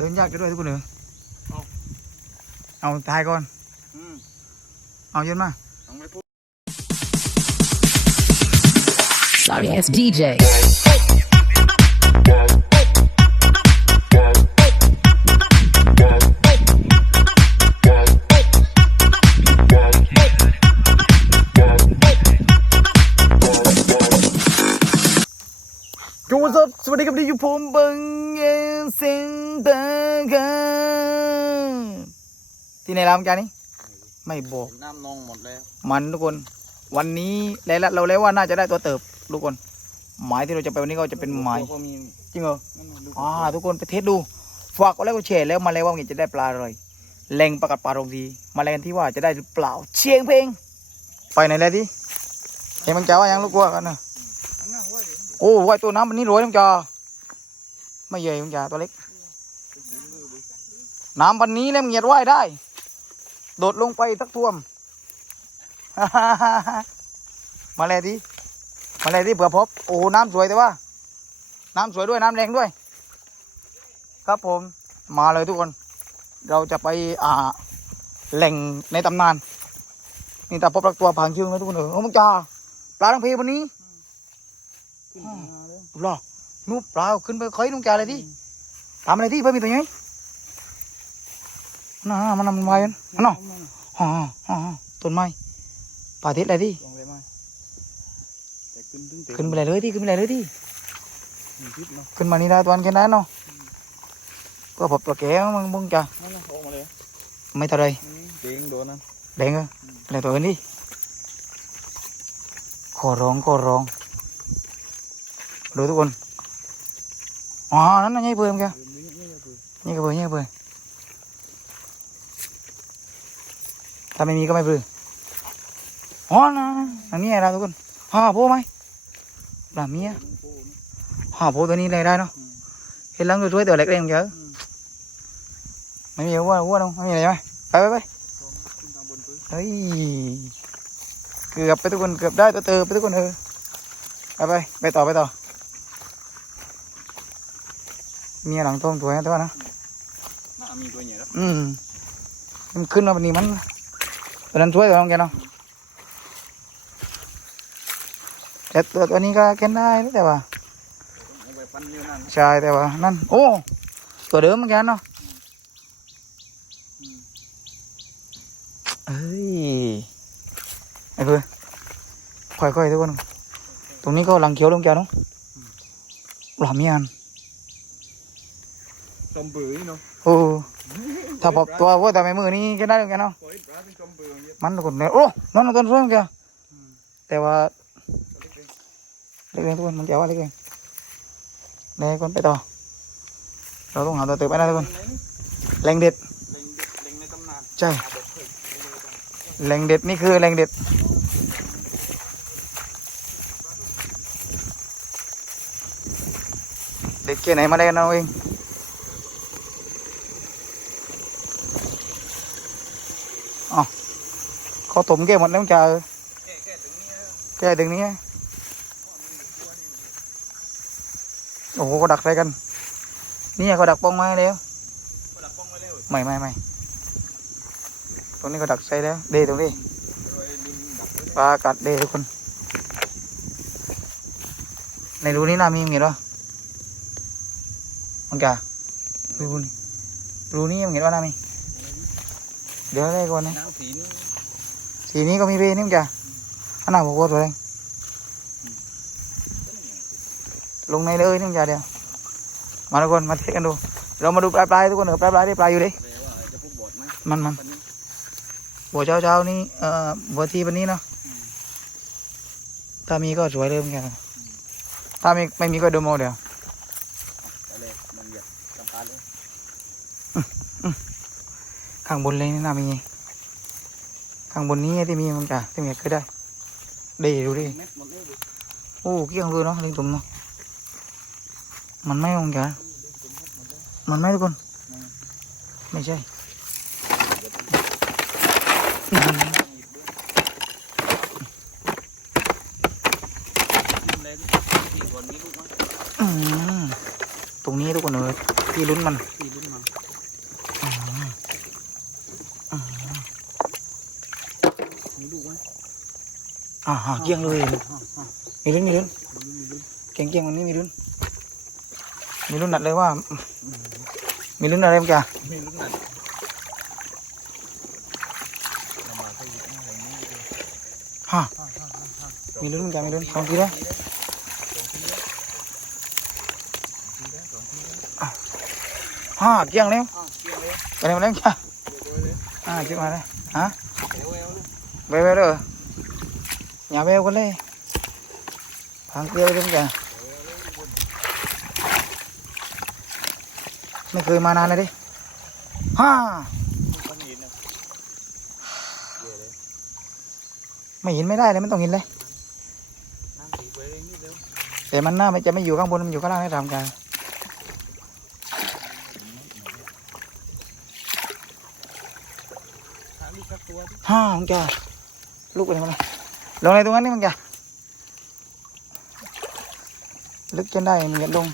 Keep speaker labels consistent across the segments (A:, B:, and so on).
A: เดินยากจะด้วยทุกคนเออ
B: เอา
A: เอาถ่ายก่อน
B: อืม
A: เอายืนมา
B: ต้องไปพูด
C: Sorry ass DJ.
A: จูสสวัสดีครับที่อยู่ผมเบิงเอเซนเตอร์ครับที่ไหนรามกันนี่ไม่บอก
B: น้ำนองหมดแล้ว
A: มันทุกคน วันนี้แล้วละเราแล้วว่าน่าจะได้ตัวเติบทุกคน หมายที่เราจะไปวันนี้ก็จะเป็นหมาย
B: ก็มี
A: จริงเหรอ
B: นั่นน่ะดู
A: อ่าทุกคนไปเทสดูฝากก็แล้วก็แชร์แล้วมาแล้วว่ามันจะได้ปลาอะไรแรงประกัดปลาตรงทีมาแรงที่ว่าจะได้หรือเปล่า เชียงเพลง ไปไหนแล้วที่เห็นมังจ้าว่ายังลูกกลัวกันนะ
B: ข้างหน้าไว้ดิ
A: โอ้ว่ายตัวน้ำมันนี่รวยมังจ้า ไม่ใหญ่มังจ้าตัวเล็ก น้ำวันนี้แล้วมึงเหยียดว่ายได้ โดดลงไปทักท่วม มาเลยดิมาเลยดิเผื่อพบ โอ้โหน้ำสวยแต่ว่า น้ำสวยด้วยน้ำแรงด้วย ครับผม มาเลยทุกคน เราจะไปอ่าแหล่งในตำนาน นี่แต่พบรักตัวผางคิวนะทุกคนเออโอ้มึงจ้าปลาทั้งเพวันนี้
B: ขึ้นมาแล้ว
A: รอ นูปลาขึ้นไปเคยนุ่งจ่าเลยที่ทำอะไรที่เพิ่มมีตัวไงน่ามันนำมันไว้กันอันน่ะฮ่าฮ่าต้นไม้ป่าทิศอะไรที่
B: ลงเลยไหมแต่ขึ้นถึงเต็ม
A: ขึ้นไปเลยที่ขึ้นไปเลยที่
B: มีพิษเนาะ
A: ขึ้นมานี่ได้ตัวนั้นแค่นั้นเนาะก็พบตัวแกมึงมึงจ้า
B: นั่นน่ะออกมาเลย
A: ไม่เท่าไร
B: นี่เด้งโดนนั่น
A: แดงเอออะไรตัวนี้ขอร้องขอร้องดูทุกคน อ๋อ นั่นน่ะไงเพิ่มแก
B: เดินนี่นี่คือ
A: นี่ก็เบอร์นี่ก็เบอร์ถ้าไม่มีก็ไม่เบอร์อ๋อนะอันนี้อะไรทุกคนห่อโพไหมปลาเมีย
B: ลุงโป้นี่
A: ห่อโพตัวนี้เลยได้เนาะ
B: อืม
A: เห็นแล้วสวยๆตัวเล็กเองเยอะ
B: อืม
A: ไม่มีวัววัวตรงไม่มีอะไรไหมไปไปไป
B: ขึ้นทางบนพื้น
A: เฮ้ยเกือบไปทุกคนเกือบได้ตัวเติมไปทุกคนเออไปไปไปต่อไปต่อเมียหลังท้องตัวนะตัวนะ
B: น่ามีตัวใหญ่แล้ว
A: อืมมันขึ้นมาแบบนี้มันตอนนั้นช่วยตัวน้องแกเนาะแต่ตัวตัวนี้ก็แกนได้นะแต่ว่า
B: เอาไปปั้นอยู่นั่น
A: ใช่แต่ว่านั่นโอ้ตัวเดิมเหมือนกันเนาะ
B: อืม
A: เอ้ยไอ้เพื่อนค่อยๆทุกคนตรงนี้ก็หลังเขียวลงแกเนาะหลามีอัน
B: จอมเบือนี่เนาะ
A: โอ้ถ้าบอกตัวว่าแต่ไม่มือนี่แกได้เหมือนกันเนาะ
B: ปล่อยปลาเป็นจอมเบืออย่างเงี้ย
A: มันทุกคนเนี่ยโอ้นั่นนะต้นเรื่องแก
B: อืม
A: แต่ว่า
B: ตัวเล็กๆ
A: เล็กๆทุกคนมันแกว่าเล็กเองเล็กคนไปต่อเราต้องหาตัวเติมไปนะทุกคน
B: เล็งไหน
A: แรงเด็ด
B: เล็งเด็ดเล็งในตำนาน
A: ใช่
B: เอาไปเพิ่มเร็วๆกัน
A: แรงเด็ดนี่คือแรงเด็ดเด็ดแค่ไหนมาได้กันเอาเอง อ๋อเขาถมแก้หมดแล้วมั้งจ่าเออ
B: แค่ถึงนี้
A: แก้ถึงนี้ไงโอ้โหก็ดักใส่กัน นี่เขาดักป้องไว้แล้ว
B: ไว้เร็ว
A: ไม่ไม่ไม่ตรงนี้ก็ดักใส่แล้ว เดตรงนี้ปลากัดเดทุกคน ในรูนี้น่ามีเห็นปะมังการูนี้รูนี้มันเห็นว่าน่ามี เดี๋ยวได้ก่อนนะ
B: น้ำสีนี่
A: สีนี้ก็มีเบนี่มังกาอันน่าบอกว่าตัวเองลงในเลยนี่มังกาเดียว มาทุกคนมาเช็คกันดู เรามาดูปลายปลายๆทุกคนเออปลายปลายที่ปลายอยู่ดิ
B: แปลว่าจะพบบอดไหม
A: มันมัน
B: ปันนี้
A: บัวเช้าเช้าๆนี่เอ่อบัวทีวันนี้เนาะ
B: อืม
A: ถ้ามีก็สวยเลยเหมือนกัน ถ้าไม่ไม่มีก็ดูโมเดียว
B: ไปเลยมัน
A: ข้างบนเลยนี่น่ามีข้างบนนี้ที่มีมันกะที่มีก็ได้ดีดูดิ
B: เดหมดเลยดิ
A: โอ้เกี่ยงเลยเนาะเล่นตุ่มเนาะมันไม่มันกะมันไม่ทุกคน ไม่ใช่ตรงนี้ทุกคนเลยที่ลุ้นมัน
B: ที่ลุ้นมัน
A: อ่าหาเกี้ยงเลยมีลุ้นมีลุ้นเก่งเก่งวันนี้มีลุ้นมีลุ้นหนัดเลยว่า มีลุ้นอะไรมั้งแก
B: ไม่รู้นั่นลำบาก
A: ฮะมีลุ้นมั้งแกมีลุ้นสองทีแล้วฮ่าเกี้ยงแล้ว
B: อ้าวเกี่ยวเลย
A: ไปไหนมาแล้วแก
B: เกี่ยวเลย
A: อ่าเกี้ยงมาเลยฮะ
B: เอวเอวเลย
A: อย่าเววกันเลยพังเกลียวเลยมั้งแกไม่เคยมานานเลยดิฮ่าไม่เห็นไม่ได้เลยมันต้องเห็นเลยแต่มันหน้ามันจะไม่อยู่ข้างบนมันอยู่ข้างล่างให้ทำกัน
B: หาลูกสักตัวดิ
A: ฮ่ามึงแกลูกไปไหนมาเลย ลงในตรงนั้นนี่มึงแกลึกจนได้มึงอย่าลง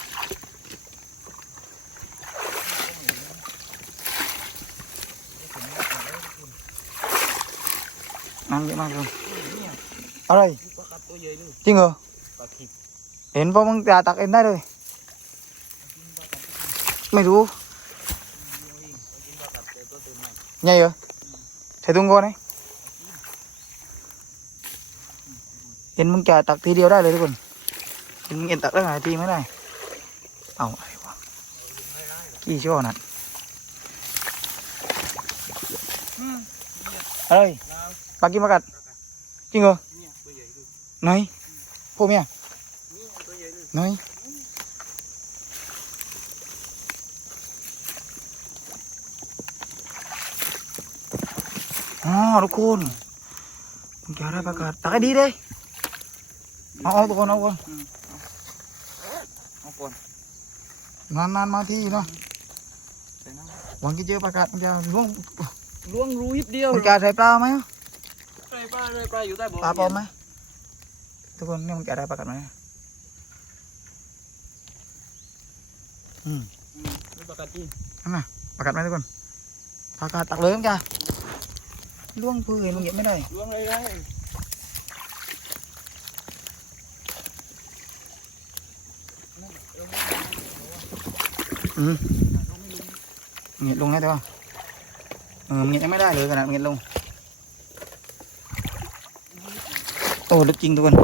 A: น้ำเยอะมากเลยอะไร
B: ปลากัดตัวใหญ่เลย
A: จริงเหรอ
B: ปลาขิบ
A: เห็นพอมึงจะตักเองได้เลย ไม่รู้
B: กินปลากัดแต่ตัวเต็มไหม
A: ไงเหรอใส่ตุ้งก่อนไหม เห็นมึงจะตักทีเดียวได้เลยทุกคน เห็นมึงเอ็นตักได้หลายทีไม่ได้ เอาอะไรวะกี่ชั่วนัดอะไร
B: แล้ว
A: ปากกินปากัด จริงเหรอ
B: นี่ยตัวใหญ่เลย
A: ไหนพวกเมีย
B: นี่ตัวใหญ่เลย
A: ไหนอ๋อทุกคนมึงจะได้ปากกัดตักให้ดีเลย เอาเอาทุกคนเอาทุกคน
B: เอาก่อน
A: นานนานๆมาทีเนาะ
B: ใส่น้
A: หวังจะเจอปากกัดมันจะล่วงำ
B: ล้วงรูยิบเดียว
A: มันจะใส่ปลาไหม
B: ใส่ปลาเลยปลาอยู่ใต้บ่อ
A: ปลาปลอมไหมทุกคนเนี่ยมันจะได้ปากกัดไหมอืม
B: อืมนี่ปลากัดจริง
A: ปากกัดไหมทุกคนปากกัดตักเลยมั้งจ้าล่วงพื้นมึงเหยียบไม่ได้
B: ล้วงเลยได้
A: อืมเหยียดลงได้แต่ว่าเออเหยียดยังไม่ได้เลยขนาดเหยียดลง โอ้ลึกจริงทุกคน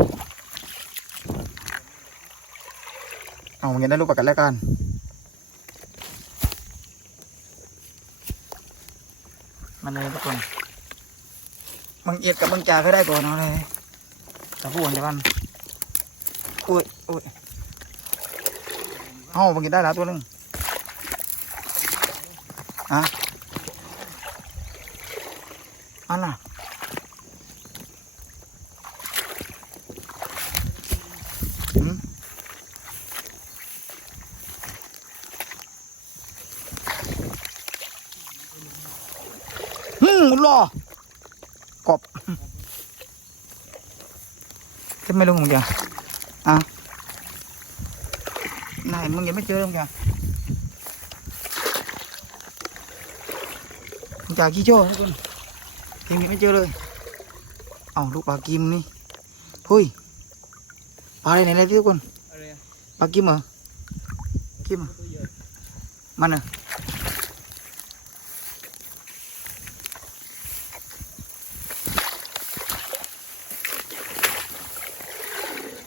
A: เอาเหยียดได้ลูกปากกัดแล้วกันมันเลยทุกคนบังเอียดกับบังจ่าก็ได้ก่อนเอาเลยแต่พูดเดี๋ยวมันอุ้ยอุ้ยเอาบังเอียดได้แล้วตัวหนึง ฮะอันน่ะหืมหืมรอกบจะไม่ลงมึง จ่ากกี่โจ้ทุกคนกิมยังไม่เจอเลย เอาลูกปลากิมนี่เฮ้ยปลาอะไรไหนเลยทุกคนปลากิมเหรอกิมมันอ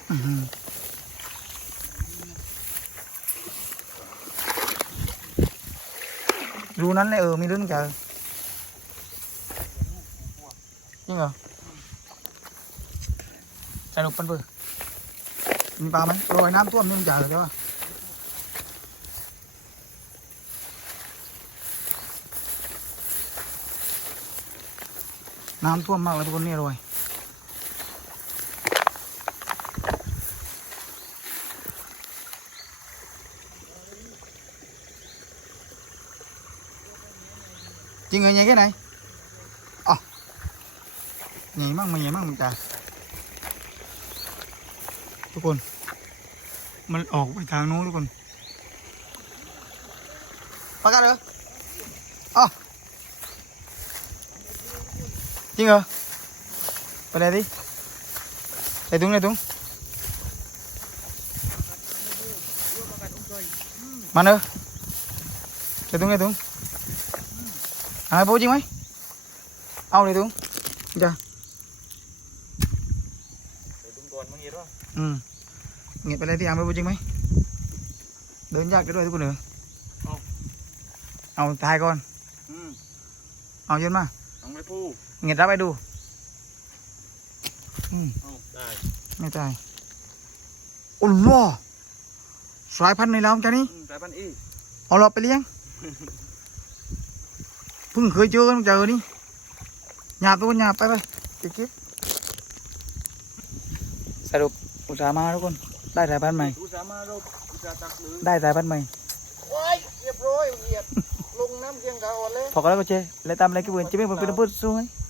A: อื้อหือรูนั้นเลยเออมีรุ่นเจอจ ริงเหรอสรุปเป็นเบอร์มีปลาไหมลอยน้ำท่วมนี่มันเจอใช่ปะน้ำท่วมมากเลยทุกคนนี่ลอยจริงเหรอใหญ่แค่ไหน ใหญ่มากมันใหญ่มากมันจ้าทุกคน มันออกไปทางโน้นทุกคนประกาศเหรออ๋อจริงเหรอไปเลยดิใส่ถุงใส่ถุงมาเนอะใส่ถุงใส่ถุงเอาให้ปูจริงไหมเอาเลยถุงจ้ะ
B: ใส่ตุ้มก่อนมึงเห็นว่า
A: อืมเงียบไปเลยที่อ่างไปปูจริงไหมเดินยากด้วยทุกคนเนอะเอาถ่ายก่อน
B: อืม
A: เอาเยอะมา
B: เอาไปพู
A: เงียบรับไปดูอืม
B: เอาได้
A: ไม่ตายโอ้โหสายพันธุ์ในเราจ้ะนี่
B: อืมสายพันธุ์อี
A: เอาเราไปเลี้ยงเพิ่งเคยเจอกันเจอนี่หยาบตัวหยาบไปไปจิบจิบสรุป อุตส่าห์มาทุกคน ได้สายพันธุ์ใหม่
B: อุตส่าห์มาเราอุตส่าห์ตักเลย
A: ได้สายพันธุ์ใหม่
B: ว้ายเรียบร้อยเหยียบลงน้ำเพียงกาอ่อนเลย
A: พอกันแล้วก็เจแล้วตามอะไรก็เวรจะไม่เป็นเพื่อนสู้ไหม
B: เ